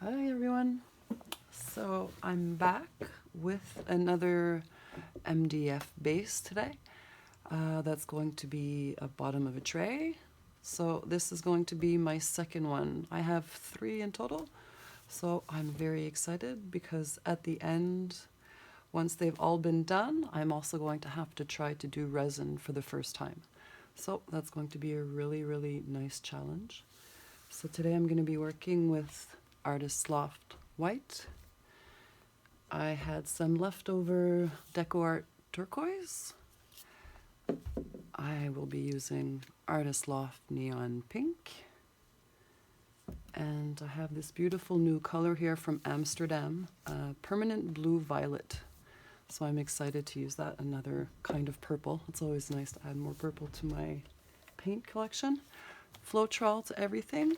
Hi everyone. So I'm back with another MDF base today. That's going to be a bottom of a tray. So this is going to be my second one. I have 3 in total. So I'm very excited because at the end, once they've all been done, I'm also going to have to try to do resin for the first time. So that's going to be a really, really nice challenge. So today I'm going to be working with Artist Loft White. I had some leftover Deco Art Turquoise. I will be using Artist Loft Neon Pink. And I have this beautiful new color here from Amsterdam, Permanent Blue Violet. So I'm excited to use that, another kind of purple. It's always nice to add more purple to my paint collection. Floetrol to everything.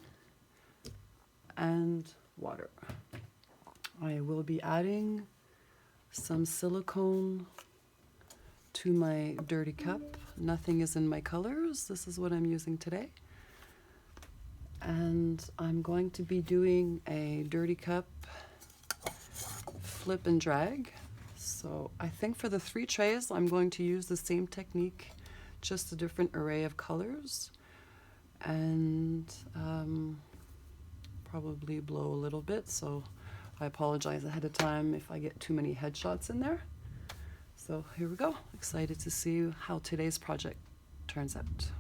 And water. I will be adding some silicone to my dirty cup. Nothing is in my colors. This is what I'm using today. And I'm going to be doing a dirty cup flip and drag. So I think for the 3 trays, I'm going to use the same technique, just a different array of colors. And probably blow a little bit, so I apologize ahead of time if I get too many headshots in there. So here we go. Excited to see how today's project turns out.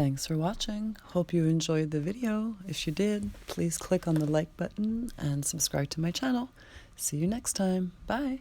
Thanks for watching. Hope you enjoyed the video. If you did, please click on the like button and subscribe to my channel. See you next time. Bye.